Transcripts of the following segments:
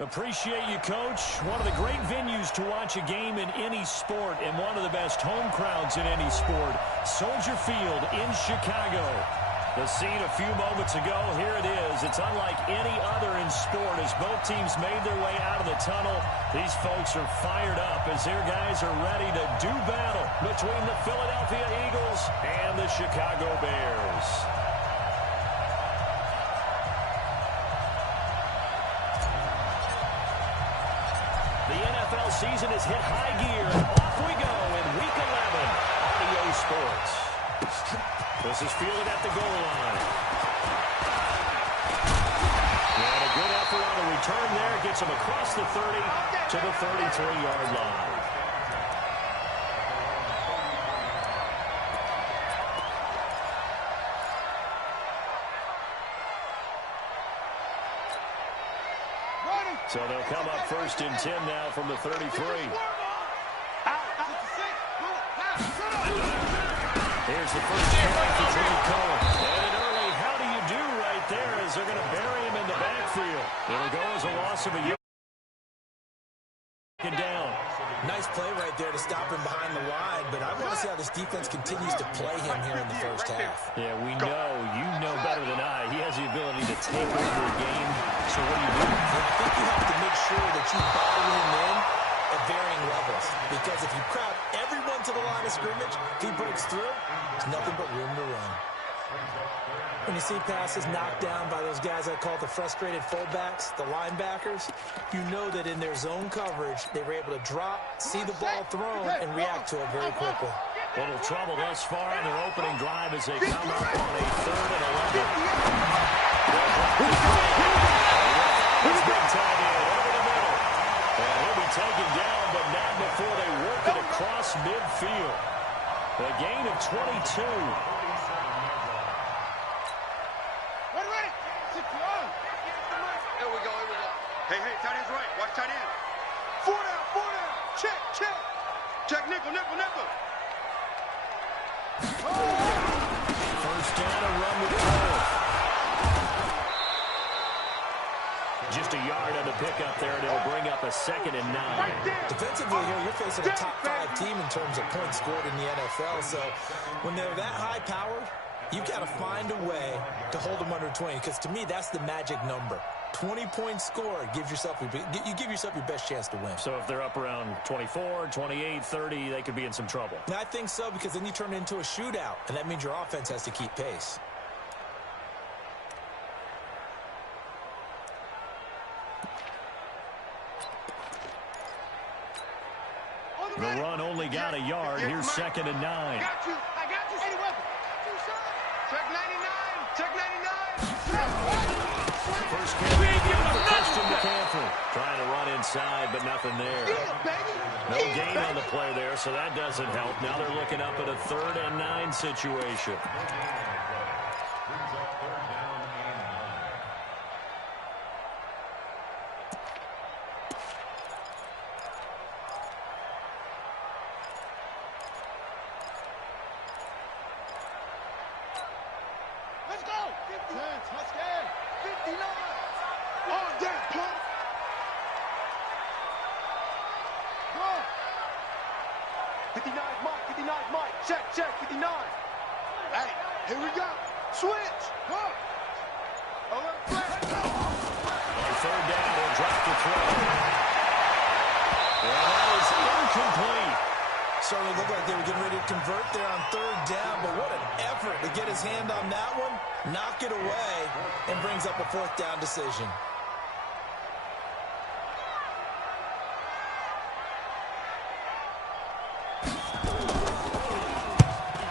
Appreciate you, Coach. One of the great venues to watch a game in any sport and one of the best home crowds in any sport. Soldier Field in Chicago. The scene a few moments ago, here it is. It's unlike any other in sport as both teams made their way out of the tunnel. These folks are fired up as their guys are ready to do battle between the Philadelphia Eagles and the Chicago Bears. The NFL season has hit high gear, and off we go in Week 11, Audio Sports. This is fielded at the goal line. And a good effort on the return there. Gets him across the 30 to the 33-yard line. So they'll come up first and 10 now from the 33. Here's the first try for Trey Cohen. And an early how do you do right there as they're going to bury him in the backfield. It'll go as a loss of a yard. Down. Nice play right there to stop him behind the line, but I want to see how this defense continues to play him here in the first half. Yeah, we know. You know better than I. He has the ability to take over a game. So what do you do? I think you have to make sure that you bottle him in at varying levels, because if you crowd everyone to the line of scrimmage, if he breaks through, there's nothing but room to run. When you see passes knocked down by those guys I call the frustrated fullbacks, the linebackers, you know that in their zone coverage, they were able to drop, see the ball thrown, and react to it very quickly. Little trouble thus far in their opening drive as they come up on a 3rd and 11. It's big time in over the middle. And he'll be taken down, but not before they work it across midfield. A gain of 22. Hey, tight end's right. Watch tight end. 4 down. Check. Check, nickel. First down, a run with Cole. Just a yard on the pickup there, and it'll bring up a 2nd and 9. Defensively here, you're facing a top 5 team in terms of points scored in the NFL, so when they're that high-powered, you've got to find a way to hold them under 20, because to me, that's the magic number. 20 points scored, you give yourself your best chance to win. So if they're up around 24, 28, 30, they could be in some trouble. And I think so, because then you turn it into a shootout, and that means your offense has to keep pace. The run only got a yard. Here's 2nd and 9. I got you. Any weapon. Check 99. First carry again for Christian McCaffrey. Trying to run inside, but nothing there. No gain on the play there, so that doesn't help. Now they're looking up at a 3rd and 9 situation. Let's go. 59. Oh, damn, pump. Go. 59 Mike. Check, 59. Hey, here we go. Switch. Go. On 3rd down, they'll drop the throw. And that is incomplete. Certainly looked like they were getting ready to convert there on 3rd down, but what an effort to get his hand on that one, knock it away, and brings up a 4th down decision.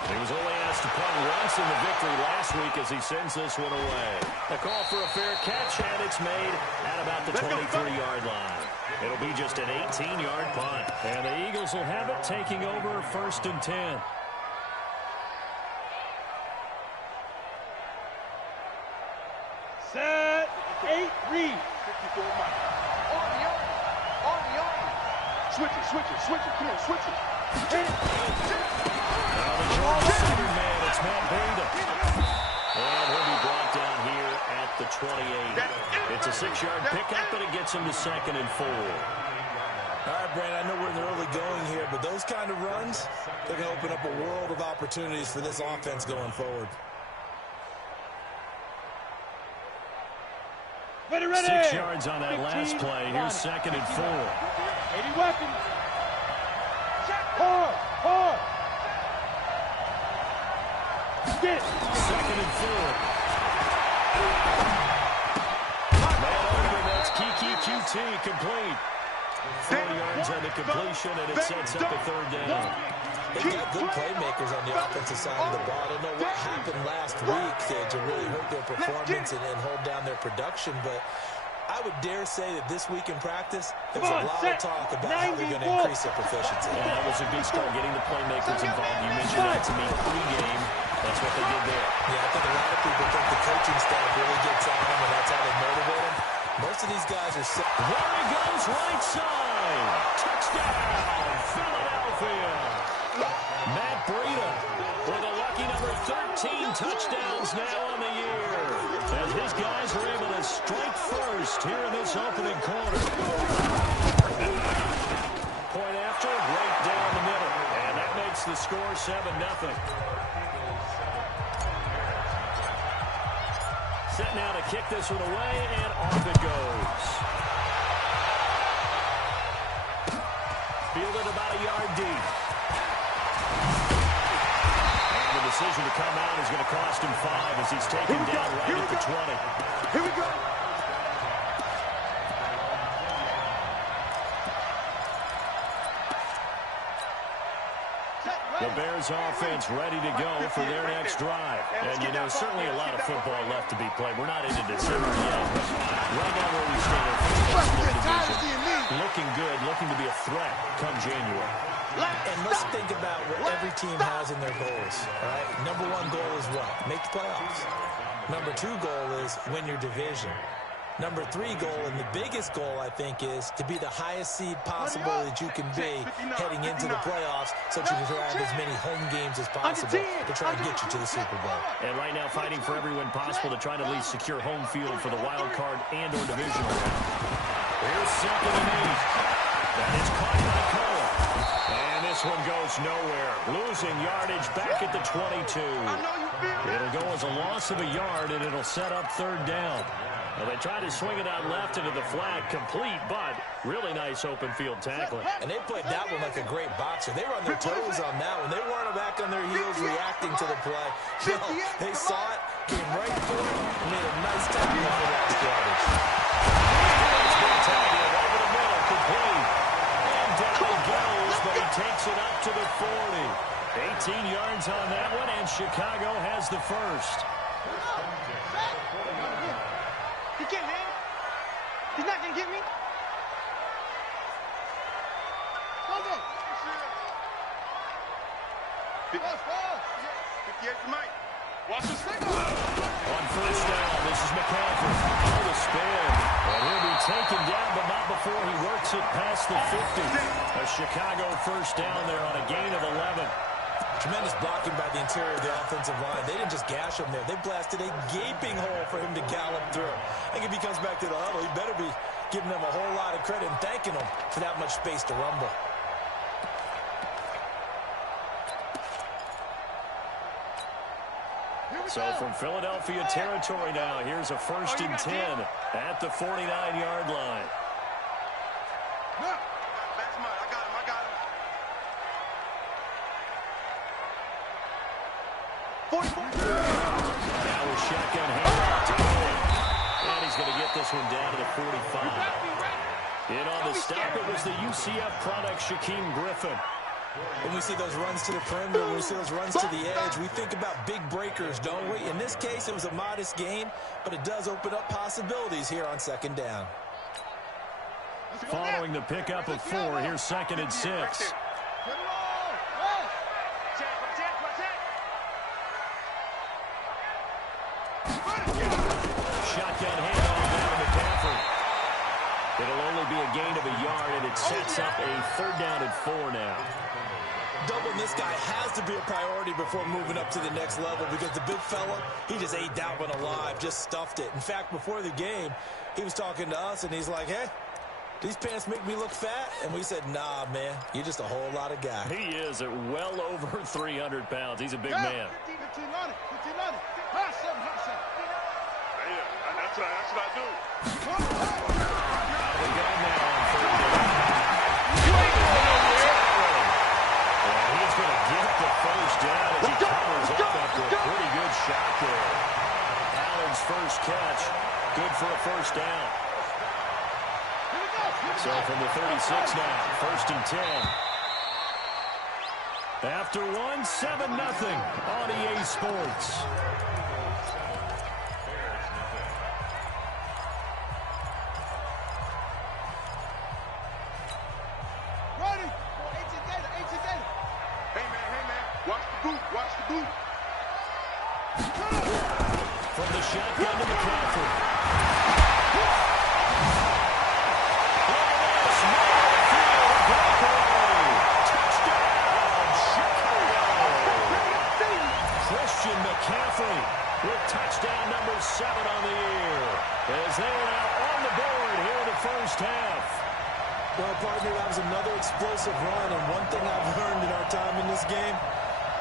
He was only asked to punt once in the victory last week as he sends this one away. A call for a fair catch, and it's made at about the 23-yard line. It'll be just an 18-yard punt. And the Eagles will have it, taking over 1st and 10. Set. 8, read. 54 Mike. On the arm. Switch it. Come on, switch it. Hit it. Now the Georgia center man, it's Matt Breida. And he'll be brought down here at the 28. It's a 6-yard pickup, and it gets him to 2nd and 4. All right, Brandon, I know we're in the early going here, but those kind of runs, they're going to open up a world of opportunities for this offense going forward. Ready, ready. 6 yards on that last play. Here's 2nd and 4. 80 weapons. Hard, hard. Get it. 2nd and 4. Man over, that's Kiki QT complete. 4 yards on the completion, and it sets up a 3rd down. They've got good playmakers on the offensive side of the ball. I don't know what happened last week to really hurt their performance and hold down their production, but I would dare say that this week in practice, there's a lot of talk about how they're going to increase their proficiency. Yeah, that was a good start, getting the playmakers involved. You mentioned that to me pre-game. That's what they did there. Yeah, I think a lot of people think the coaching staff really gets on them, and that's how they motivate them. Most of these guys are set. There he goes, right side. Touchdown, Philadelphia. Matt Breida with a lucky number 13 touchdowns now on the year, as his guys were able to strike first here in this opening quarter. Point after, right down the middle, and that makes the score 7-0. Set now to kick this one away, and off it goes. Fielded about a yard deep. And the decision to come out is going to cost him 5 as he's taken down right at the 20. Here we go. The Bears offense ready to go for their next drive. And, you know, certainly a lot of football left to be played. We're not into December yet, but right now where we stand in looking good, looking to be a threat come January. And let's think about what every team has in their goals, all right? Number 1 goal is what? Make the playoffs. Number 2 goal is win your division. Number 3 goal, and the biggest goal, I think, is to be the highest seed possible that you can be heading into the playoffs, so that you can have as many home games as possible to try and get you to the Super Bowl. And right now fighting for every win possible to try to at least secure home field for the wild card and or divisional round. Here's 2nd and 8. That is caught by Cole. And this one goes nowhere. Losing yardage back at the 22. It'll go as a loss of a yard, and it'll set up 3rd down. Well, they tried to swing it out left into the flat, complete, but really nice open field tackling. And they played that one like a great boxer. They were on their toes on that one. They weren't back on their heels reacting to the play. No, they saw it, came right for it, and made a nice tackle for last yardage. Over the middle, complete. And down he goes, but he takes it up to the 40. 18 yards on that one, and Chicago has the first. He can't hang. He's not going to get me. Go, go. 58 to Mike. Watch the signal. On 1st down, this is McCaffrey. Oh, the spin. And he'll be taken down, but not before he works it past the 50. A Chicago 1st down there on a gain of 11. Tremendous blocking by the interior of the offensive line. They didn't just gash him there. They blasted a gaping hole for him to gallop through. I think if he comes back to the huddle, he better be giving them a whole lot of credit and thanking them for that much space to rumble. So from Philadelphia territory now, here's a 1st and 10 at the 49-yard line. That's mine. I got him. Now with shotgun handoff to Cohen. And he's going to get this one down to the 45. In on the stop, it was the UCF product, Shaquem Griffin. When we see those runs to the perimeter, when we see those runs to the edge, we think about big breakers, don't we? In this case, it was a modest gain, but it does open up possibilities here on 2nd down. Following the pickup of 4, here's 2nd and 6. Shotgun handoff down to McCaffrey. It'll only be a gain of a yard, and it sets up a 3rd down and 4 now. doubling this guy has to be a priority before moving up to the next level because the big fella, he just ate that one alive, just stuffed it. In fact, before the game, he was talking to us, and he's like, hey, these pants make me look fat? And we said, nah, man, you're just a whole lot of guy. He is at well over 300 pounds. He's a big man. 15 on it. Hot seven. Yeah, that's what I do. They go now on third down. You ain't going nowhere. And he's going to get the first down as he covers up after a pretty good shot there. Allen's first catch, good for a first down. So from the 36 now, first and 10. After one, 7-0 on EA Sports. Ready? 18 Gator. Hey, man. Watch the boot. From the shotgun to McCaffrey. McCaffrey with touchdown number 7 on the year as they are now on the board here in the first half. Well, partner, that was another explosive run, and one thing I've learned in our time in this game,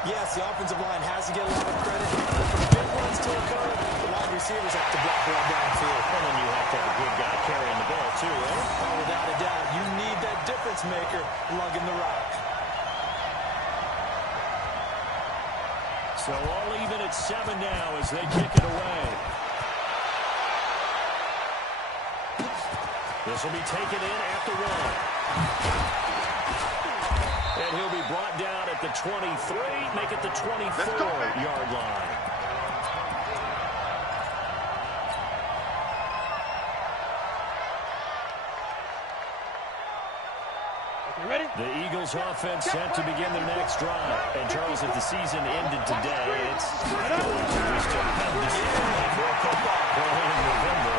yes, the offensive line has to get a lot of credit, but for big runs to occur, the wide receivers have to block well downfield. And then you have to have a good guy carrying the ball, too, right? Oh, without a doubt, you need that difference maker lugging the rock. So all even at 7 now as they kick it away. This will be taken in at the 1. And he'll be brought down at the 23, make it the 24-yard line. Ready? The Eagles offense set to begin their next drive. And Charles, if the season ended today, it's going to we still have this in November.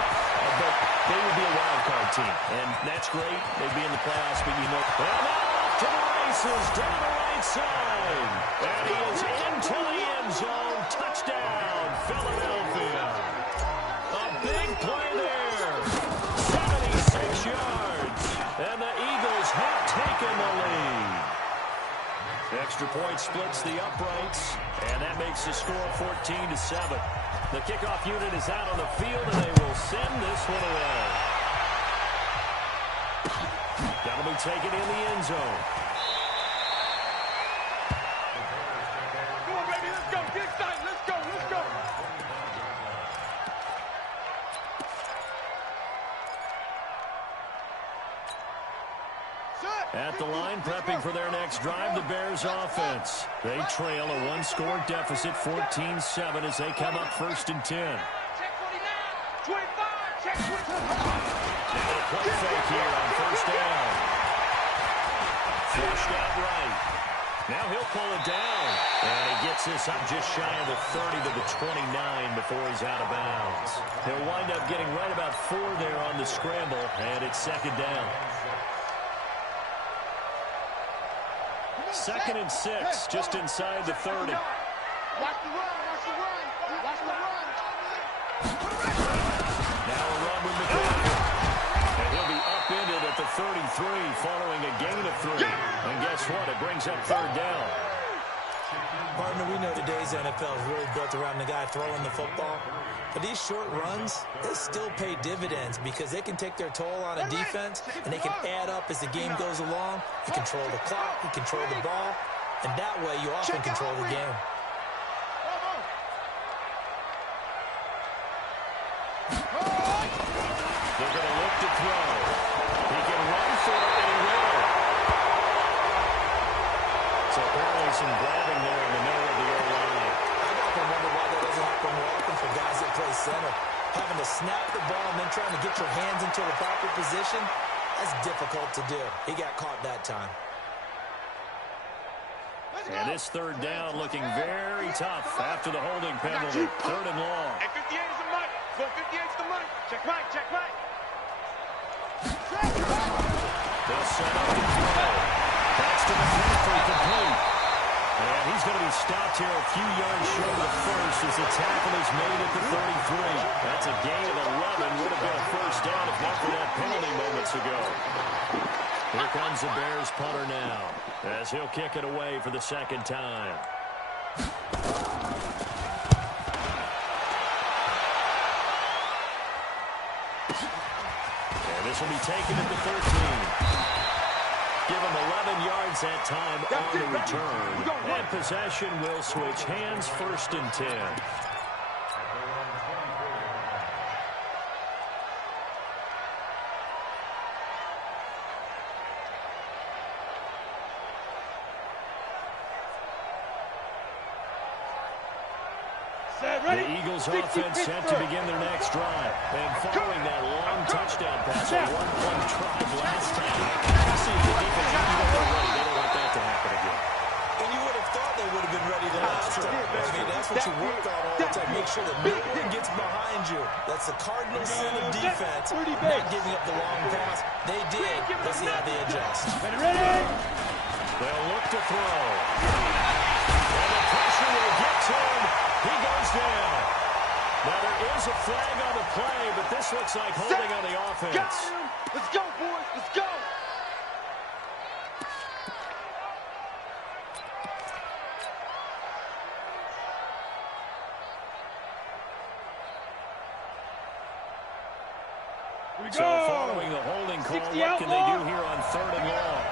But they would be a wild card team. And that's great. They'd be in the playoffs, but you know. And off to the races down the right side. And he is into the end zone. Touchdown, Philadelphia. A big play there. 76 yards. And the Eagles have taken the lead. Extra point splits the uprights, and that makes the score 14-7. The kickoff unit is out on the field, and they will send this one away. That'll be taken in the end zone. Come on, baby, let's go. Get excited. Let's go. At the line, prepping for their next drive, the Bears offense. They trail a one-score deficit, 14-7, as they come up first and 10. Check 49. 25. Check 25. Now a play fake here on first down. Flushed out right. Now he'll pull it down. And he gets this up just shy of the 30 to the 29 before he's out of bounds. He'll wind up getting right about 4 there on the scramble, and it's second down. 2nd and 6, just inside the 30. Watch the run. Now a run with McCaffrey. And he'll be upended at the 33 following a gain of 3. And guess what? It brings up third down. Partner, we know today's NFL is really built around the guy throwing the football. But these short runs, they still pay dividends because they can take their toll on a defense, and they can add up as the game goes along. You control the clock, you control the ball, and that way you often control the game. They're going to look to throw. He can run for it, and he will. So apparently some grabbing there in the middle of the O-line. I often wonder why that doesn't happen more often for guys that play center. Having to snap the ball and then trying to get your hands into the proper position, that's difficult to do. He got caught that time. And this third down looking very tough after the holding penalty. 3rd and long. Hey, 58 is the money. Go 58 is the money. Check right. They'll set up the throw. That's to McCaffrey, complete. And he's going to be stopped here a few yards short of the first as the tackle is made at the 33. That's a gain of 11. Would have been a first down if not for that penalty moments ago. Here comes the Bears punter now as he'll kick it away for the second time. And this will be taken at the 13. Give him 11 yards that time on the return. And possession will switch hands, 1st and 10. The Eagles offense set to begin their next drive. And following that long touchdown pass on 1-point drive last time, you see the defense, they don't want that to happen again. And you would have thought they would have been ready the last time. I mean, that's what you work on all the time. Make sure that no one gets behind you. That's the cardinal sin of defense, not giving up the long pass. They did. Let's see how they adjust. They'll look to throw. And the pressure will get to him. He goes down. Now, there is a flag on the play, but this looks like holding on the offense. Got him. Let's go, boys. Let's go. So following the holding call, what can they do here on 3rd and long?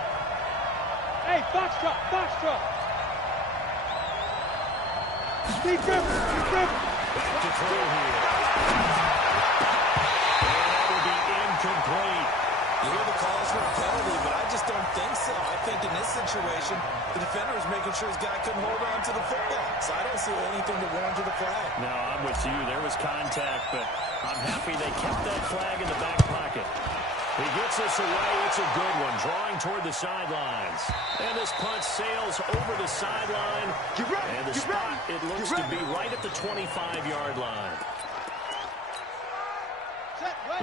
Hey, foxtrot, foxtrot. Deep grip, deep grip. Back to throw here. And that will be incomplete. You hear the calls for a penalty, but I just don't think so. I think in this situation, the defender was making sure his guy couldn't hold on to the football. So I don't see anything to warrant the flag. No, I'm with you. There was contact, but I'm happy they kept that flag in the back pocket. He gets this away. It's a good one. Drawing toward the sidelines. And this punt sails over the sideline. And the spot, it looks to be right at the 25-yard line.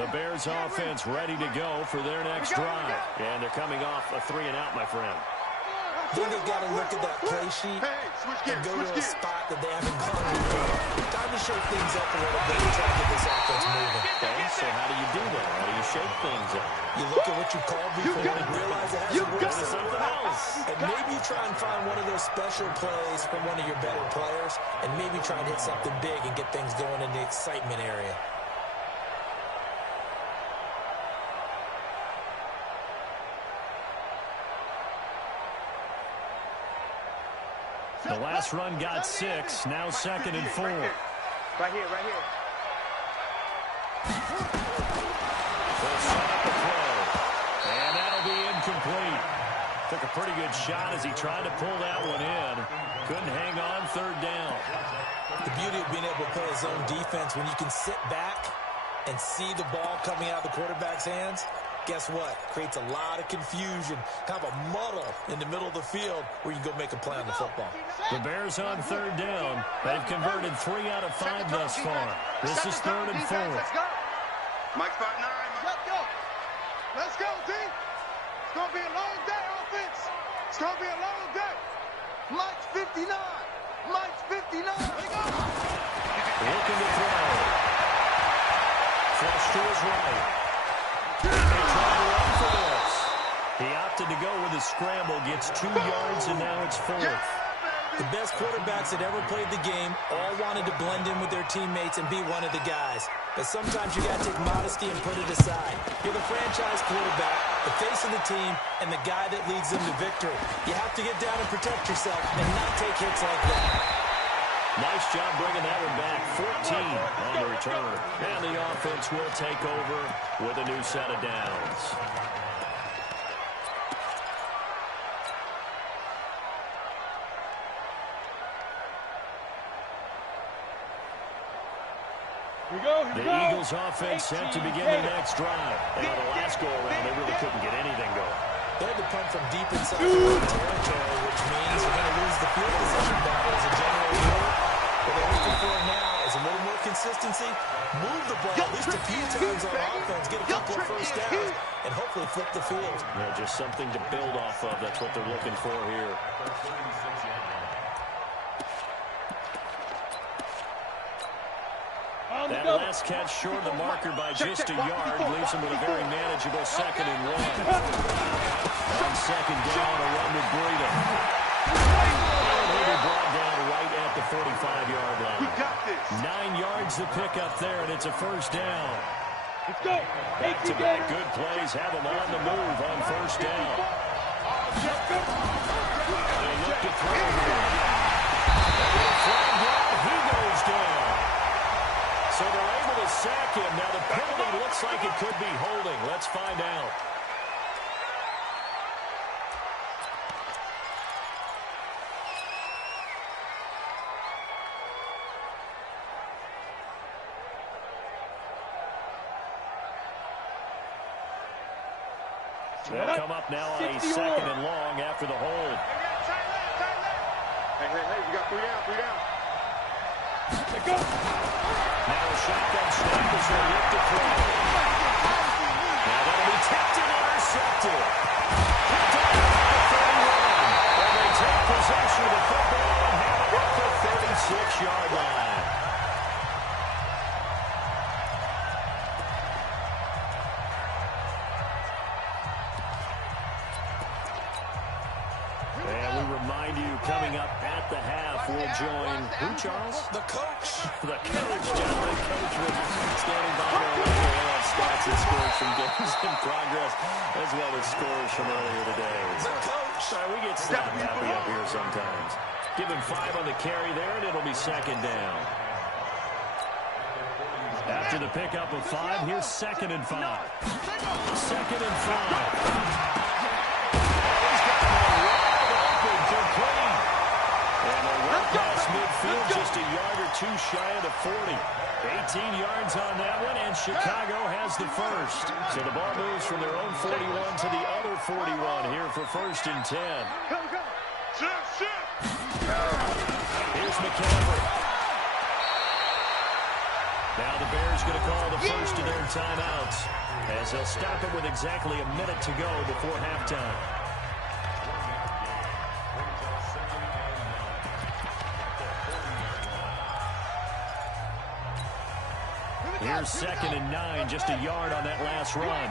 The Bears offense ready to go for their next drive. And they're coming off a 3-and-out, my friend. I think they've got to look at that play sheet and go to a spot that they haven't gone before. Time to shake things up a little bit and try to get this offense moving. Okay, so how do you do that? How do you shake things up? You look at what you called before and realize it hasn't worked to something else. And maybe you try and find one of those special plays from one of your better players and maybe try and hit something big and get things going in the excitement area. The last run got 6. Now 2nd and 4. Right here, right here. They'll set up the throw. And that'll be incomplete. Took a pretty good shot as he tried to pull that one in. Couldn't hang on 3rd down. The beauty of being able to play his own defense when you can sit back and see the ball coming out of the quarterback's hands, guess what? Creates a lot of confusion, kind of a muddle in the middle of the field where you go make a play on the football. The Bears on 3rd down. They've converted 3 out of 5 thus far. This is 3rd and 4. Mike spot 9. Let's go. Let's go, D. It's going to be a long day, offense. It's going to be a long day. Mike's 59. Mike's 59. Here we go. Looking to throw. Flush to his right. They try to run for this. He opted to go with a scramble, gets 2 yards, and now it's 4th. The best quarterbacks that ever played the game all wanted to blend in with their teammates and be one of the guys. But sometimes you got to take modesty and put it aside. You're the franchise quarterback, the face of the team, and the guy that leads them to victory. You have to get down and protect yourself and not take hits like that. Nice job bringing that one back. 14 on the return. And the offense will take over with a new set of downs. The Eagles offense set to begin their next drive. And on the last go-around, they really couldn't get anything going. They had to punt from deep inside the territory, which means you're going to lose the field position battle as a general rule. What they're looking for now is a little more consistency, move the ball at least a few times on offense, get a couple of first downs, and hopefully flip the field. Yeah, just something to build off of. That's what they're looking for here. That last catch short of the marker by just a yard leaves him with a very manageable 2nd and 1. On 2nd down, a run with Breida. And he'll be brought down right at the 45-yard line. We got this. 9 yards to pick up there, and it's a 1st down. Let's go. Back-to-back good plays have him on the move on 1st down. They look to throw here. Flag down, he goes down. So they're able to sack him. Now the penalty looks like it could be holding. Let's find out. They'll come up now on a 2nd and long after the hold. Hey, we got 3 down, 3 down. Let's go. Now a shotgun snap as they look to throw. Now that'll be tipped and intercepted. Picked up at the 31. And they take possession of the football and have it at the 36-yard line. Coming up at the half, we'll join who, Charles? The coach. The coach, gentlemen. Coach will be standing by there with our stats and scores from games in progress, as well as scores from earlier today. The coach. Sorry, we get slap happy up here sometimes. Give him 5 on the carry there, and it'll be 2nd down. After the pickup of 5, here's 2nd and 5. 2nd and 5. Past midfield, just a yard or 2 shy of the 40. 18 yards on that one, and Chicago has the first. So the ball moves from their own 41 to the other 41 here for 1st and 10. Go. Shift. Here's McCaffrey. Now the Bears going to call the first of their timeouts, as they'll stop it with exactly a minute to go before halftime. Here's 2nd and 9, just a yard on that last run. 2nd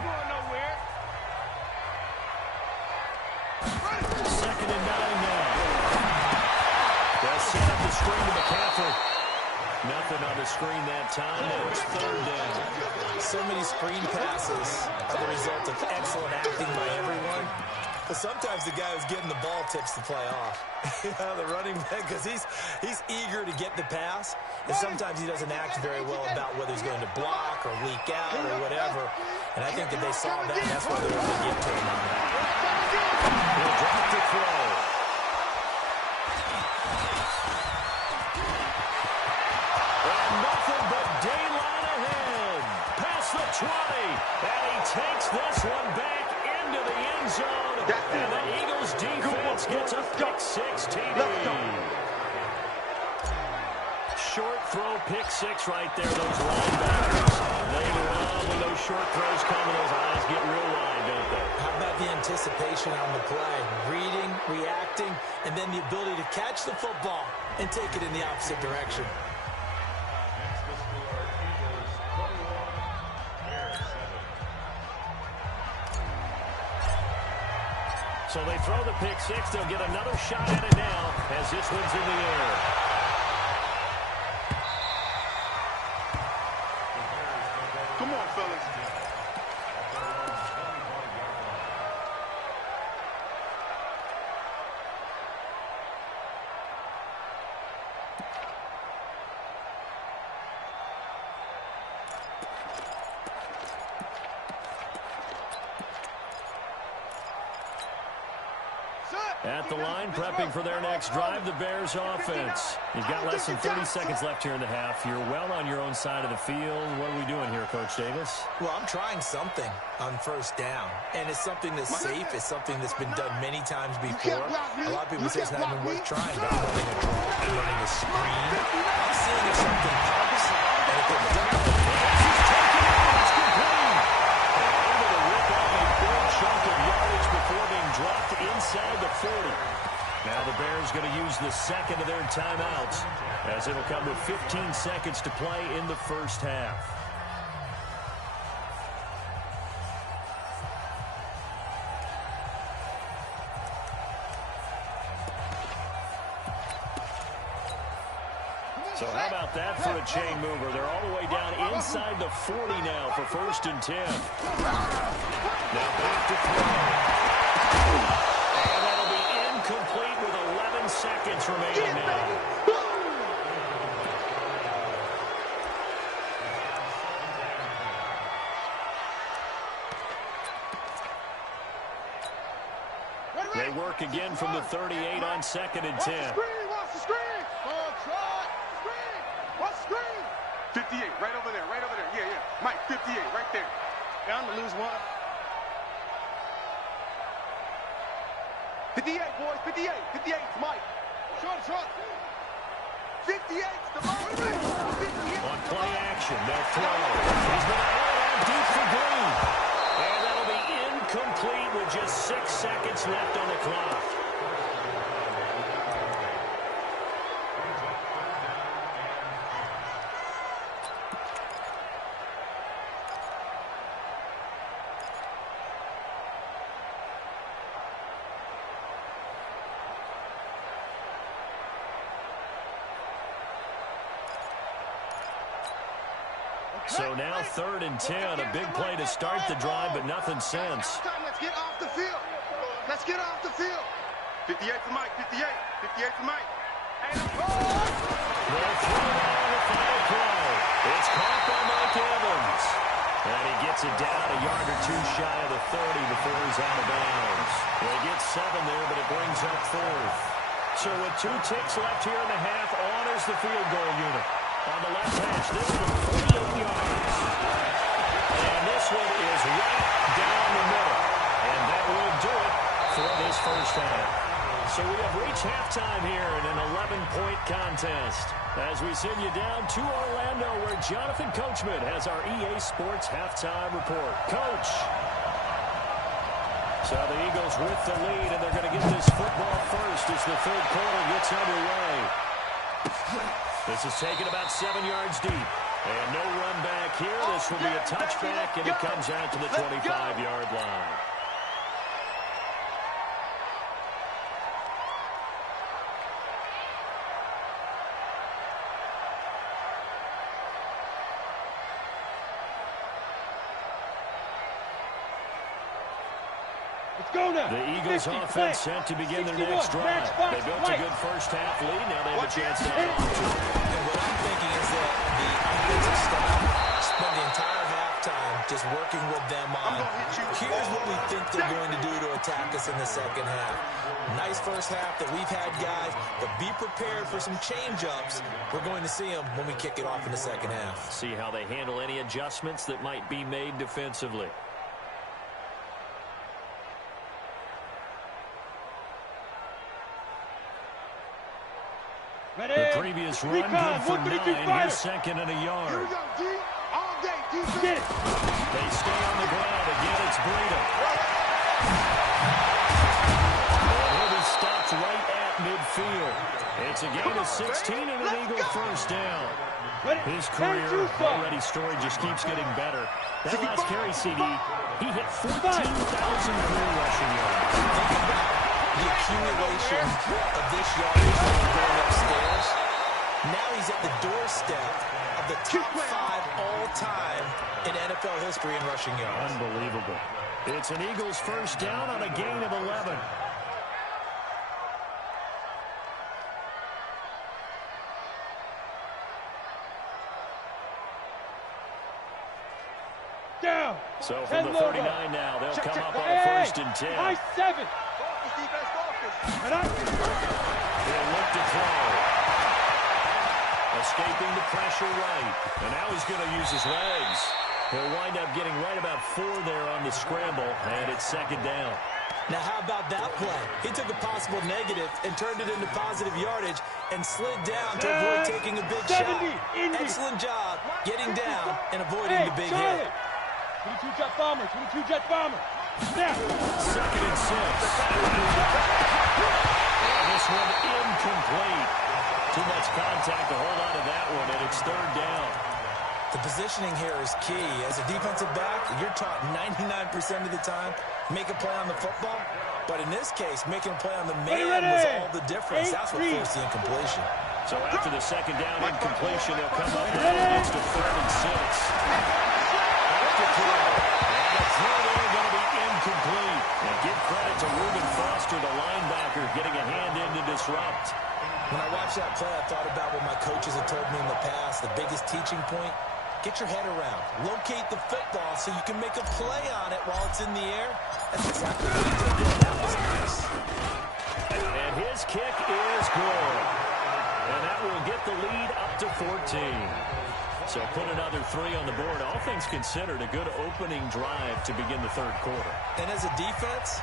and 9 now. They'll set up the screen to McCaffrey. Nothing on the screen that time. Now it's 3rd down. So many screen passes are the result of excellent acting by everyone. But sometimes the guy who's getting the ball tips the play off. The running back, because he's eager to get the pass, and sometimes he doesn't act very well about whether he's going to block or leak out or whatever. And I think that they saw that, and that's why they were able to get to him on that. He'll drop to throw. And nothing but daylight ahead. Past the 20, and he takes this one back into the end zone. And the Eagles defense gets a pick-6 TD. Short throw, pick-6 right there. Those linebackers, they love when those short throws come and those eyes get real wide, don't they? How about the anticipation on the play? Reading, reacting, and then the ability to catch the football and take it in the opposite direction. So they throw the pick-6. They'll get another shot at it now as this one's in the air. Come on, fellas. At the line, prepping for their next drive, the Bears offense. You've got less than 30 seconds left here in the half. You're well on your own side of the field. What are we doing here, Coach Davis? Well, I'm trying something on 1st down, and it's something that's safe. It's something that's been done many times before. A lot of people say it's not even worth trying, but I'm running a draw, I'm running a screen. I'm seeing if something pops, and if it does, It's taken out. It's complete. And able to rip off a big chunk of yardage before being dropped inside the 40. Now the Bears going to use the 2nd of their timeouts as as it'll come with 15 seconds to play in the first half. So how about that for a chain mover? They're all the way down inside the 40 now for 1st and 10. Now back to throw. And that'll be incomplete with 11 seconds remaining now. They work again from the 38 on 2nd and 10. Watch the screen! Oh, try! Screen! Watch the screen! 58, right over there, right over there. Yeah, yeah. Mike, 58, right there. Down to lose one. 58, boys, 58. 58 's Mike. Short. 58's the Mike. 58. On play action, they'll throw. He's going to hold out deep for Green. And that'll be incomplete with just 6 seconds left on the clock. So now 3rd and 10, a big play to start the drive, but nothing since. Let's get off the field. Let's get off the field. 58 for Mike, 58. 58 for Mike. They'll throw it on the final play. It's caught by Mike Evans. And he gets it down a yard or two shy of the 30 before he's out of bounds. They get 7 there, but it brings up 4th. So with 2 ticks left here in the half, honors the field goal unit. On the left hash, this one 48 yards. And this one is right down the middle. And that will do it for this first half. So we have reached halftime here in an 11-point contest. As we send you down to Orlando, where Jonathan Coachman has our EA Sports halftime report. Coach. So the Eagles with the lead, and they're going to get this football first as the 3rd quarter gets underway. This is taken about 7 yards deep. And no run back here. This will be a touchback, and it comes out to the 25-yard line. The Eagles offense set to begin their next drive. They built a good first half lead. Now they have a chance to add on to it. And what I'm thinking is that the offensive staff spent the entire halftime just working with them on, here's what we think they're going to do to attack us in the second half. Nice first half that we've had, guys, but be prepared for some change-ups. We're going to see them when we kick it off in the second half. See how they handle any adjustments that might be made defensively. The previous run good for 9. Here's 2nd and a yard. Here we go, D. All day, defense. They stay on the ground. Again, it's Breida. And he'll be stopped right at midfield. It's a gain of 16 and an Eagle first down. His career already story just keeps getting better. That last carry, CD, he hit 14,000 career rushing yards. Think about the accumulation of this yardage going upstairs. Now he's at the doorstep of the top 5 all-time in NFL history in rushing yards. Unbelievable. It's an Eagles first down on a gain of 11. Down. So from the 39 now, they'll come up on a 1st and 10. High 7. He'll look to throw. Escaping the pressure right. And now he's going to use his legs. He'll wind up getting right about 4 there on the scramble, and it's 2nd down. Now, how about that play? He took a possible negative and turned it into positive yardage and slid down to avoid taking a big shot. Excellent job getting down and avoiding the big hit. 22 jet bomber, 22 jet bomber. Now. 2nd and 6. And this one incomplete. Too much contact to hold on to that one, and it's third down. The positioning here is key. As a defensive back, you're taught 99% of the time, make a play on the football. But in this case, making a play on the man was all the difference. That's what forced the incompletion. So after the second down incompletion, they'll come up now against a 3rd and 6. After throw. And the throw there going to be incomplete. And give credit to Reuben Foster, the linebacker, getting a hand in to disrupt. When I watched that play, I thought about what my coaches have told me in the past. The biggest teaching point, get your head around. Locate the football so you can make a play on it while it's in the air. That's exactly what he did there. That was nice. And his kick is good. And that will get the lead up to 14. So put another 3 on the board. All things considered, a good opening drive to begin the third quarter. And as a defense,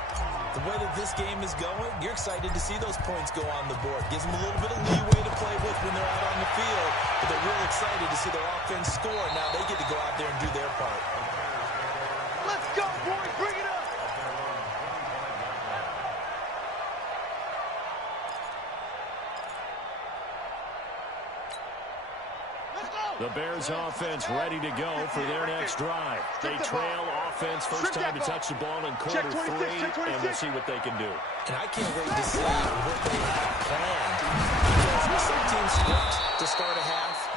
the way that this game is going, you're excited to see those points go on the board. Gives them a little bit of leeway to play with when they're out on the field. But they're real excited to see their offense score. Now they get to go out there and do their part. Let's go, boys. Bring it up. The Bears offense ready to go for their next drive. They trail offense, first time to touch the ball in quarter 3, and we'll see what they can do. And I can't wait to see what they have planned. Because some teams script to start a half.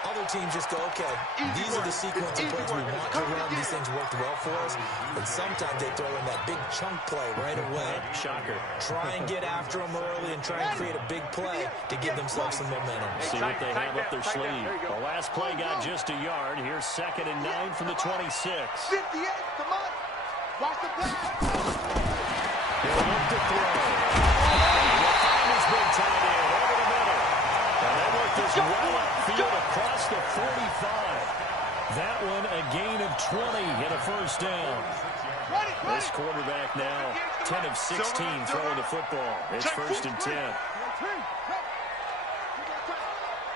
Other teams just go, okay, these are the sequence of plays we want to run. These things worked well for us. And sometimes they throw in that big chunk play right away. Shocker. Try and get after them early and try and create a big play to give themselves some momentum. See what they have up their sleeve. The last play got just a yard. Here's 2nd and 9 from the 26. 58 to Mike. Watch the play. He'll look to throw. He's been tied in over the middle. And they work this well upfield across the 45. That one a gain of 20 and a first down. This quarterback now 10 of 16 throwing the football. It's 1st and 10.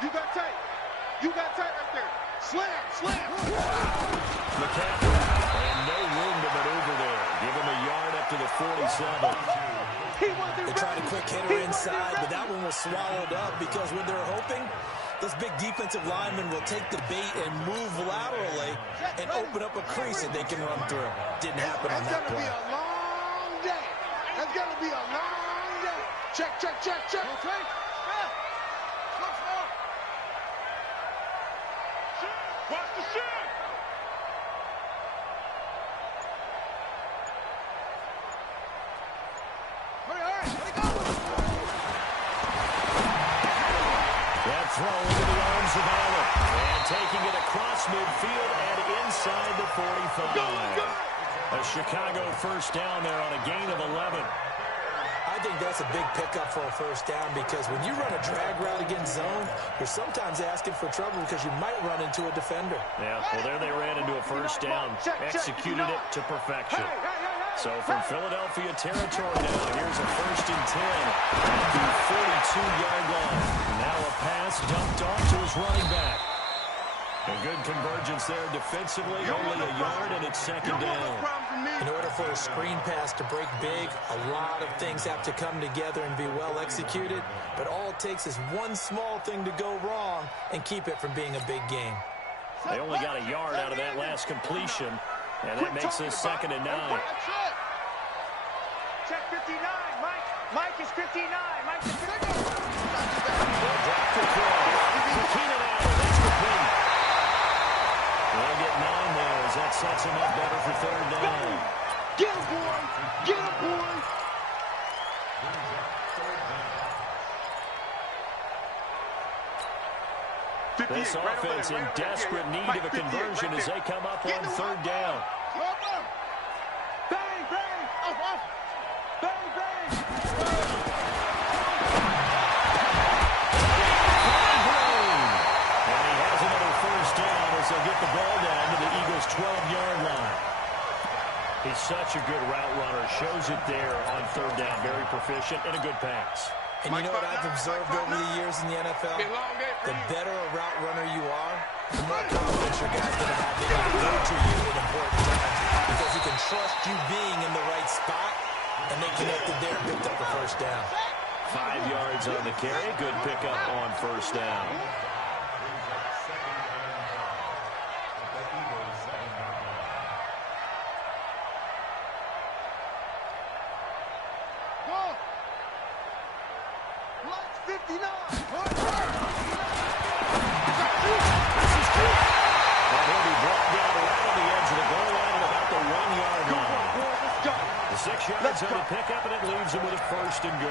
You got tight. You got tight right there. Slam. McCaffrey. And no room to maneuver there. Give him a yard up to the 47. They tried a quick hitter inside, but that one was swallowed up because when they're hoping this big defensive lineman will take the bait and move laterally and open up a crease that they can run through. Didn't happen on that play. That's gonna be a long day. That's gonna be a long day. Check. Okay. Watch the shit. That throw into the arms of Allen. And taking it across midfield and inside the 45. A Chicago first down there on a gain of 11. I think that's a big pickup for a first down because when you run a drag route against zone, you're sometimes asking for trouble because you might run into a defender. Yeah, well, there they ran into a first down. Executed it to perfection. So from Philadelphia territory now, here's a 1st and 10 at the 42-yard line. Now a pass dumped off to his running back. A good convergence there defensively, only a yard, and it's 2nd down. In order for a screen pass to break big, a lot of things have to come together and be well executed, but all it takes is one small thing to go wrong and keep it from being a big game. They only got a yard out of that last completion, and that makes this 2nd and 9. Check 59, Mike. Mike is 59. Mike is 59. Drop the throw. For Keenan Allen, that's complete. They'll get 9 there as that sets him up better for 3rd down. Get him, boy. Get him, boy. This offense in desperate need of a conversion as they come up on 3rd down. Bang, bang. Off. Bang, bang. And he has another first down as they'll get the ball down to the Eagles' 12-yard line. He's such a good route runner. Shows it there on 3rd down. Very proficient and a good pass. And you know what I've observed over the years in the NFL? The better a route runner you are, the more confidence your guy's going to have being able to go to you at important times because he can trust you being in the right spot, and they connected there and picked up the first down. 5 yards on the carry. Good pickup on first down. Yards on the pickup, and it leaves him with a first and goal.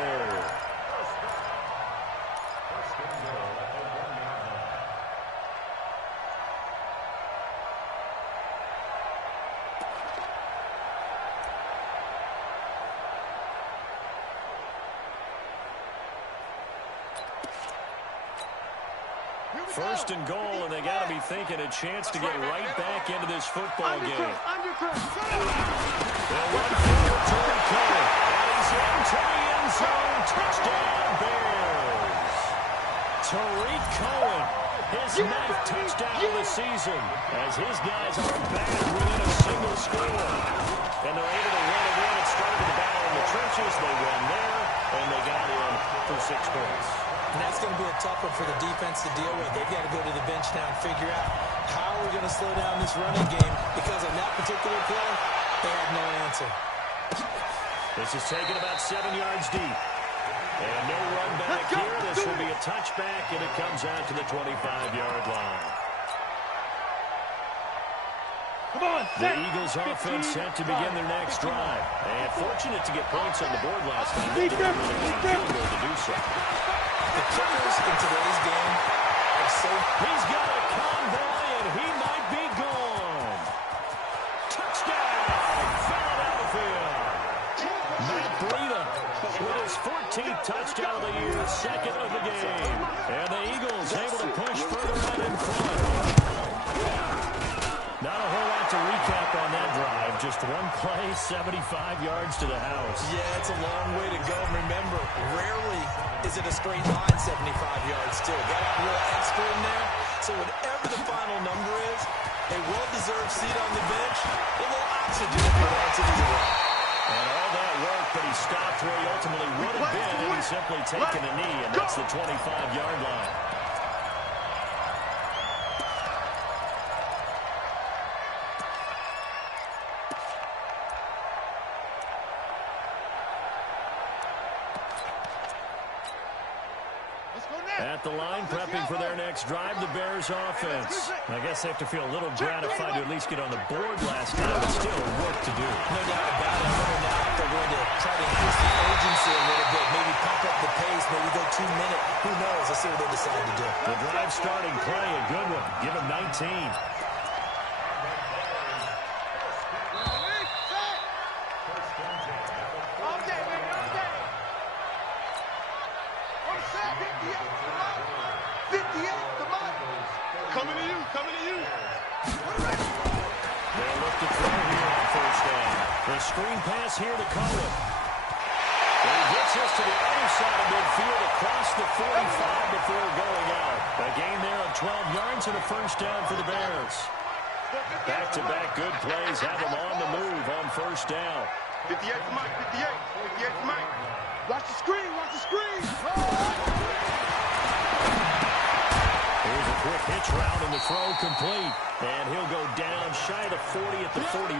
First and goal, and they got to be thinking a chance to get right back into this football game. They'll run forward to Vick, and he's into the end zone. Touchdown, Bears. Tariq Cohen, his 9th touchdown of the season, as his guys are back within a single score. And they're able to run it in. It started the battle in the trenches. They won there, and they got in for 6 points. And that's going to be a tough one for the defense to deal with. They've got to go to the bench now and figure out how we're going to slow down this running game, because on that particular play, they have no answer. This is taken about 7 yards deep. And no run back here. This will be a touchback, and it comes out to the 25-yard line. Come on, the Eagles offense set to begin their next drive. And fortunate to get points on the board last time. They didn't really need a field goal to do so. The kickers in today's game are so... He's got a convoy, and he might be gone. Touchdown, Philadelphia. Matt Breida with his 14th touchdown of the year, 2nd of the game. And the Eagles able to push further out in front. Not a whole lot to recap on that drive. Just one play, 75 yards to the house. Yeah, it's a long way to go. Remember, rarely is it a straight line 75 yards, too. Got to have a little extra in there. So whatever the final number is, a well-deserved seat on the bench, a little oxygen if you want to do the run. And all that work, but he stopped where he ultimately would have been, and he's simply taken a knee, and that's the 25-yard line. At the line, prepping for their next drive, the Bears offense. I guess they have to feel a little gratified to at least get on the board last time, but still work to do. No doubt about it. I wonder now if they're going to try to increase the urgency a little bit, maybe pump up the pace, maybe go 2 minutes. Who knows? Let's see what they decide to do. The drive starting play, a good one. Give him 19. Coming to you, coming to you. They'll look to throw here on first down. The screen pass here to Cohen. And he gets us to the other side of midfield across the 45 before going out. A gain there of 12 yards and a first down for the Bears. Back-to-back good plays have them on the move on first down. 58 for Mike, 58. 58 for Mike. Watch the screen, watch the screen. Here's a quick hitch route and the throw complete. And he'll go down shy of the 40 at the 41.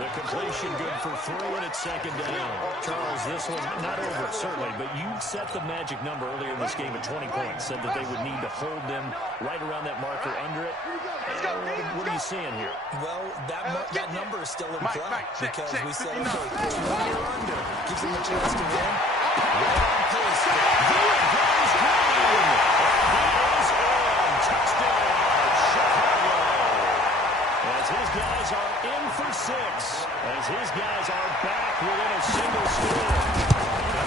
The completion good for 3, and it's second down. Charles, this one's not over, certainly, but you set the magic number earlier in this game at 20 points. Said that they would need to hold them right around that marker under it. What are you seeing here? Well, that number is still in play because we said, okay, 20 or under gives them a chance to win. Right on pace. Here goes Green. Touchdown, Chicago. As his guys are in for 6. As his guys are back within a single score.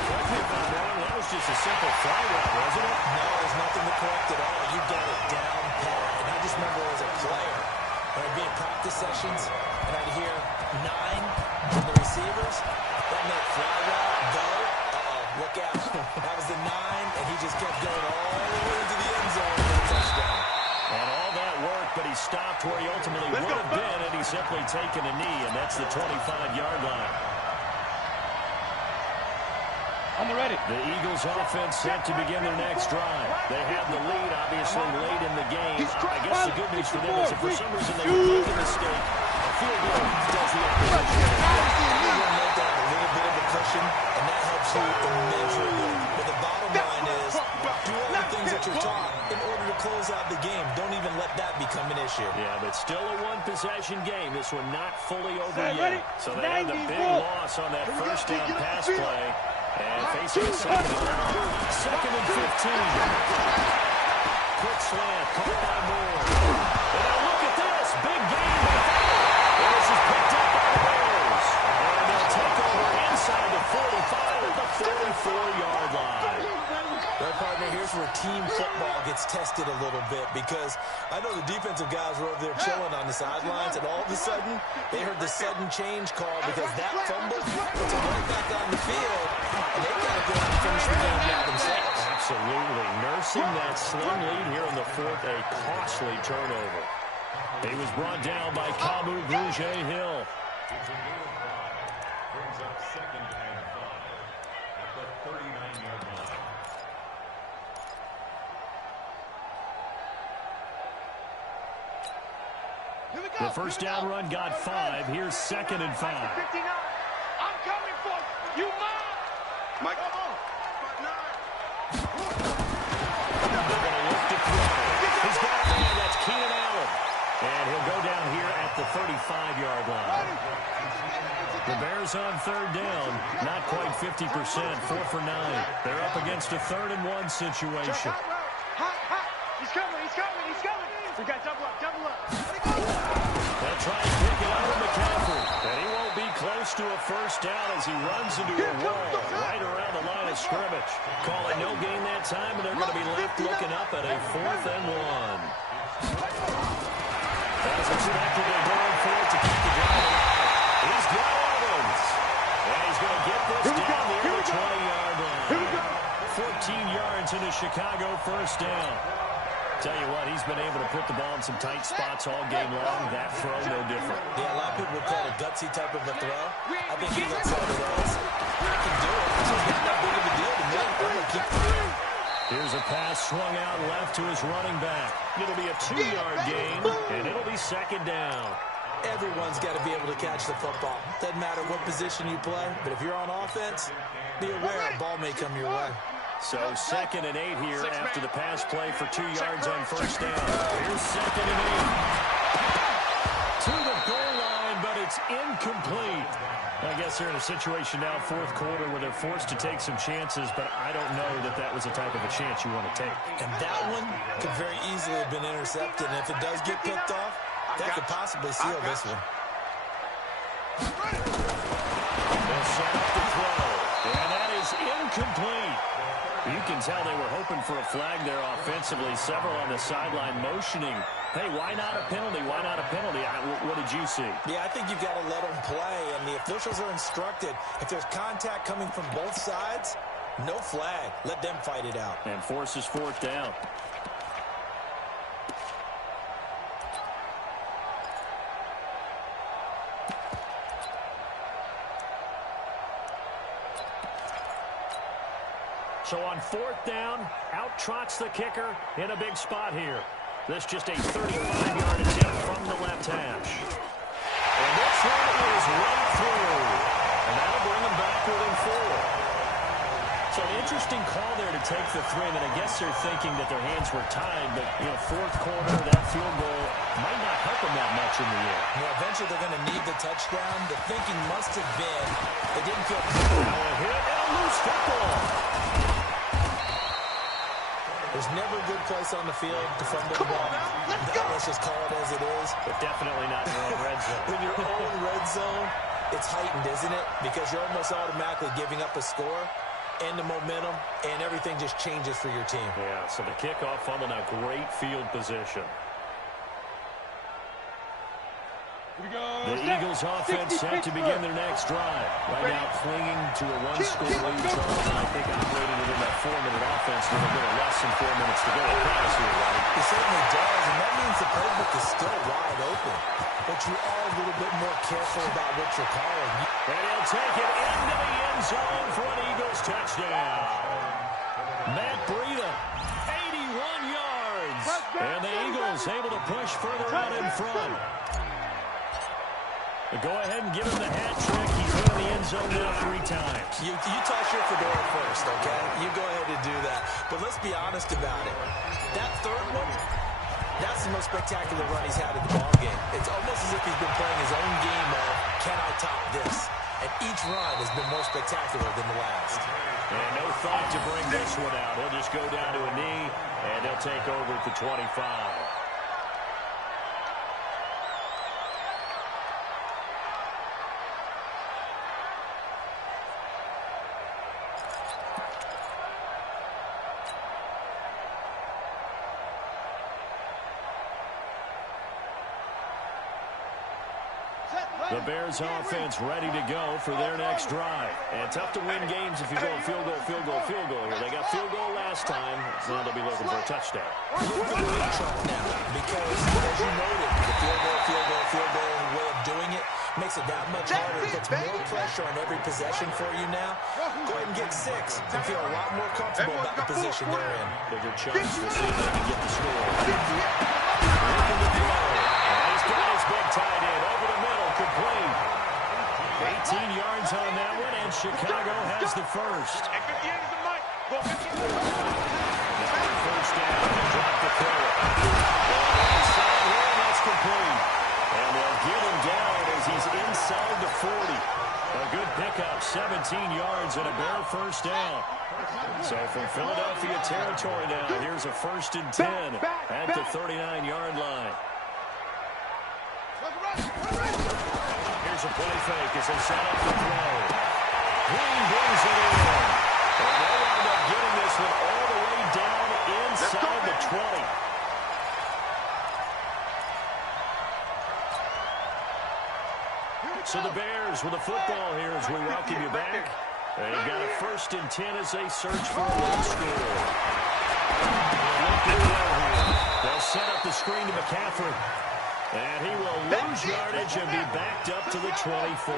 Correct me if I'm wrong, that was just a simple fly route, wasn't it? No, there's nothing to correct at all. You got it down pat. And I just remember as a player, when I'd be in practice sessions, and I'd hear 9 from the receivers, that meant fly route, go, look out. That was the 9, and he just kept going all the way into the end zone for a touchdown. And all that work, but he stopped where he ultimately would have been, and he's simply taken a knee, and that's the 25-yard line. On the ready. The Eagles offense set to begin their next drive. They have the lead, obviously, late in the game. I guess the good news for them is if for some reason they make a mistake, a field goal does the opposition. You're going to make that a little bit of a cushion, and that helps you immeasurably. But the bottom line is, do all the things that you're taught in order to close out the game. Don't even let that become an issue. Yeah, but still a one-possession game. This one not fully over yet. So they had the big loss on that first down pass play. And facing a second and 15. Quick slant, caught by Moore. And now look at this, big game by Vick. This is picked up by the Bears. And they'll take over inside the 45 at the 44-yard line. Well, partner, here's where team football gets tested a little bit because I know the defensive guys were over there chilling on the sidelines, and all of a sudden, they heard the sudden change call because that fumble puts them right back on the field, and they've got to go out and finish the game now themselves. Absolutely. Nursing that slim lead here in the fourth, a costly turnover. He was brought down by Kamu Grugier-Hill. Brings up 2nd and 5 at the 39-yard line. The first down run got 5. Here's 2nd and 5. I'm coming for you. Mike. They're going to look to throw. He's got a man. That's Keenan Allen. And he'll go down here at the 35-yard line. The Bears on third down. Not quite 50%. 4 for 9. They're up against a 3rd and 1 situation. He's coming. We got double up. They'll try and pick it out of McCaffrey. And he won't be close to a first down as he runs into a wall right around the line of scrimmage. Call it no gain that time, and they're going to be left looking up at a 4th and 1. As expected, they're going for it to keep the drive alive. He's got Evans. And he's going to get this down near the 20-yard line. 14 yards into Chicago, first down. Tell you what, he's been able to put the ball in some tight spots all game long. That throw, no different. Yeah, a lot of people would call it a gutsy type of a throw. I think he looks at it as, I can do it. This is not that big of a deal to me. I'm going to keep throwing. Here's a pass swung out left to his running back. It'll be a 2-yard gain, and it'll be 2nd down. Everyone's got to be able to catch the football. Doesn't matter what position you play, but if you're on offense, be aware a ball may come your way. So 2nd and 8 here after the pass play for 2 yards on first down. Here's 2nd and 8. To the goal line, but it's incomplete. I guess they're in a situation now, 4th quarter, where they're forced to take some chances, but I don't know that that was the type of a chance you want to take. And that one could very easily have been intercepted, and if it does get picked off, that could possibly seal this one. They'll set up the throw, and that is incomplete. You can tell they were hoping for a flag there offensively. Several on the sideline motioning, hey, why not a penalty? Why not a penalty? What did you see? Yeah, I think you've got to let them play, and the officials are instructed. If there's contact coming from both sides, no flag. Let them fight it out. And forces 4th down. So on 4th down, out trots the kicker in a big spot here. This just a 35-yard attempt from the left hash. And this one is right through. And that'll bring him back within 4. So an interesting call there to take the 3. And I guess they're thinking that their hands were tied. But, 4th quarter, that field goal might not help them that much in the end. Yeah, eventually they're going to need the touchdown. The thinking must have been they didn't feel Now a hit and a loose football. There's never a good place on the field to fumble the ball. Let's just call it as it is. But definitely not in your own red zone. When your own red zone, it's heightened, isn't it? Because you're almost automatically giving up a score and the momentum, and everything just changes for your team. Yeah, so the kickoff fumble, now great field position. The Eagles offense set to begin their next drive. Right now clinging to a 1-score lead. Charles, I think, operating within that 4-minute offense with a little less than 4 minutes to go across here, right? He certainly does, and and that means the playbook is still wide open. But you are a little bit more careful about what you're calling. And he'll take it into the end zone for an Eagles touchdown. Matt Breida, 81 yards. And the Eagles able to push further out in front. But go ahead and give him the hat trick. He's in the end zone now 3 times. You toss your fedora first, okay? You go ahead and do that. But let's be honest about it. That third one, that's the most spectacular run he's had in the ballgame. It's almost as if he's been playing his own game of, can I top this? And each run has been more spectacular than the last. And no thought to bring this one out. He'll just go down to a knee, and he'll take over at the 25. The Bears offense ready to go for their next drive. And tough to win games if you go field goal, field goal, field goal here. They got field goal last time. Now they'll be looking for a touchdown. Look for the big truck now because, as you noted, the field goal way of doing it makes it that much harder. It puts more pressure on every possession for you now. Go ahead and get 6 and feel a lot more comfortable about the position they're in. Bigger chance to see if they can get the score. Looking to throw. And he's got his big tight end over the middle. Complete. 18 yards on that one, and Chicago has the first. Now first down, and drop the throw. Inside here, that's complete. And they'll get him down as he's inside the 40. A good pickup, 17 yards and a Bear first down. So from Philadelphia territory now, here's a 1st and 10 at the 39-yard line. Here's a play fake as they set up the throw. Green brings it in. And they end up getting this one all the way down inside the 20. So the Bears with the football here as we welcome you back. They've got a 1st and 10 as they search for a late score. They'll set up the screen to McCaffrey. And he will lose yardage and be backed up to the 24.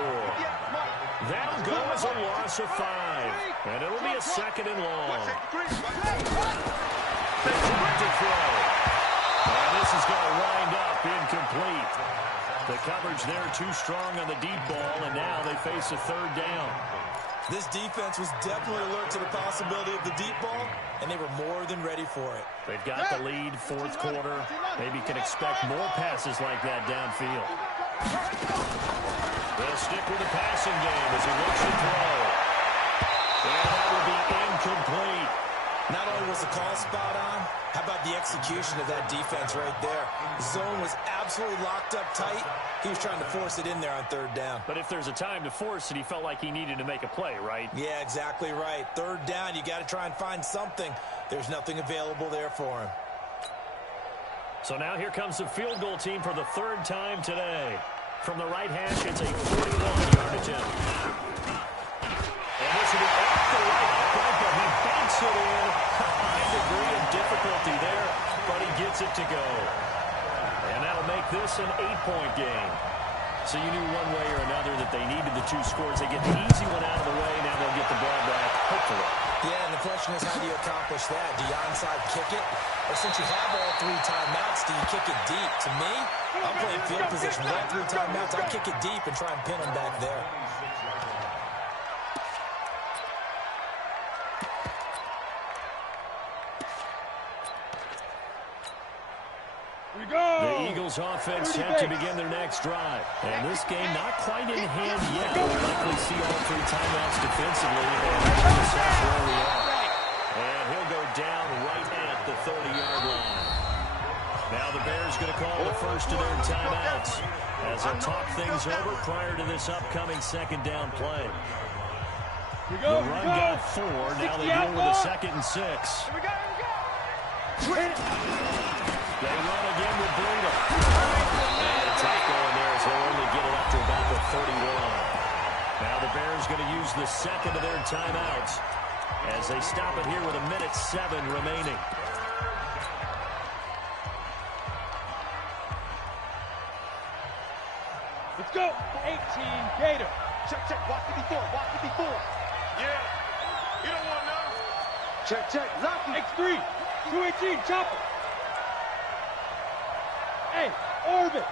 That'll go as a loss of 5. And it'll be a 2nd and long. They try to throw. And this is going to wind up incomplete. The coverage there too strong on the deep ball, and now they face a 3rd down. This defense was definitely alert to the possibility of the deep ball, and they were more than ready for it. They've got the lead, 4th quarter. Maybe can expect more passes like that downfield. They'll stick with the passing game as he looks to throw. And that will be incomplete. Not only was the call spot on, how about the execution of that defense right there? The zone was absolutely locked up tight. He was trying to force it in there on 3rd down. But if there's a time to force it, he felt like he needed to make a play, right? Yeah, exactly right. 3rd down, you got to try and find something. There's nothing available there for him. So now here comes the field goal team for the 3rd time today. From the right hash, it's a 41-yard attempt. And this will be off the right upright, but he banks it in. A high degree of difficulty there, but he gets it to go. And that'll make this an 8-point game. So you knew one way or another that they needed the 2 scores. They get the easy one out of the way. Now they'll get the ball back, hopefully. Yeah, and the question is, how do you accomplish that? Do you onside kick it? Or since you have all 3 timeouts, do you kick it deep? To me, I'm playing field position. With all 3 timeouts, I kick it deep and try and pin them back there. The Eagles offense set to begin their next drive. And this game not quite in hand yet. We'll likely see all 3 timeouts defensively. And that's where we are. And he'll go down right at the 30-yard line. Now the Bears going to call the first of their timeouts as they talk things over prior to this upcoming 2nd down play. The run got 4. Now they deal with a 2nd and 6. They run again with Breida. And a tough going there as they'll only get it up to about the 31. Now the Bears going to use the 2nd of their timeouts as they stop it here with 1:07 remaining. Let's go. 18, Gator. Check, check. Watch it before. Watch it before. Yeah. You don't want to know. Check, check. Lucky. X3. 218. Chopper. Hey, orbit.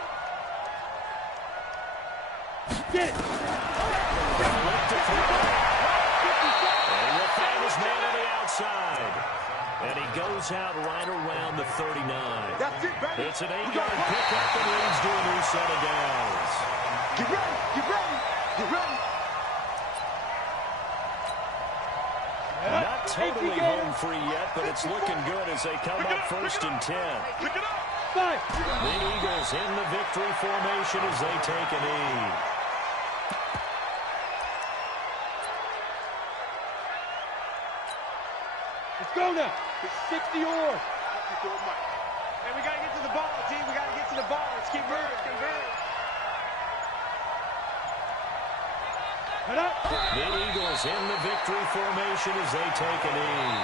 Get it. And the famous man on the outside. And he goes out right around the 39. That's it, baby. It's an 8-yard pickup and leads to a new set of downs. Get ready. Get ready. Get ready. Not totally home free yet, but it's looking good as they come up 1st and 10. Pick it up. The Eagles in the victory formation as they take a knee. Let's go now. It's 60 yours. Hey, we got to get to the ball, team. We got to get to the ball. Let's keep moving. The Eagles in the victory formation as they take a knee.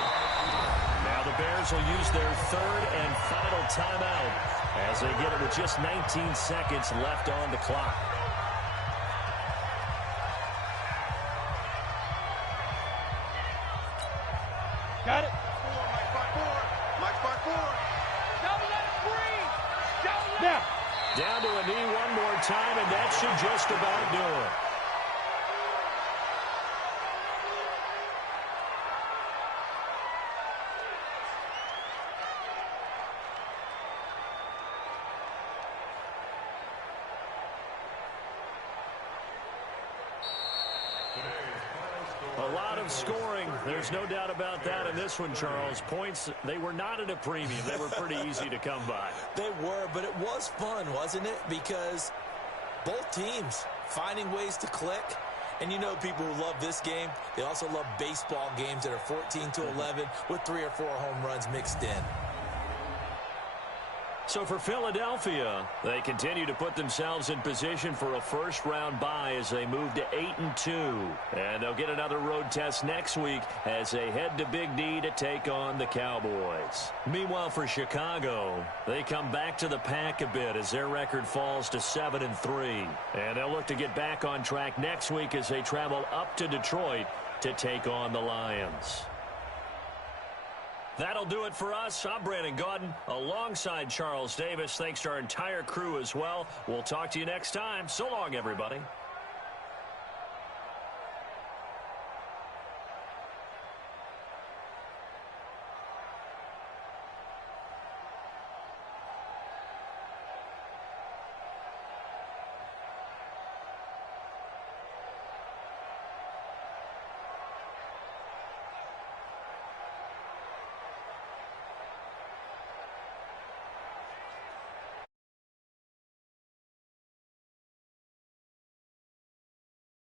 Now the Bears will use their 3rd and final timeout as they get it with just 19 seconds left on the clock. Got it. Mike 5-4. Don't let it breathe. Now. Down to a knee one more time, and that should just about do it. A lot of scoring. There's no doubt about that in this one, Charles. Points, they were not at a premium. They were pretty easy to come by. They were, but it was fun, wasn't it? Because both teams finding ways to click. And you know people who love this game, they also love baseball games that are 14-11 with 3 or 4 home runs mixed in. So for Philadelphia, they continue to put themselves in position for a first-round bye as they move to 8-2. And they'll get another road test next week as they head to Big D to take on the Cowboys. Meanwhile, for Chicago, they come back to the pack a bit as their record falls to 7-3. And they'll look to get back on track next week as they travel up to Detroit to take on the Lions. That'll do it for us. I'm Brandon Gaudin alongside Charles Davis. Thanks to our entire crew as well. We'll talk to you next time. So long, everybody.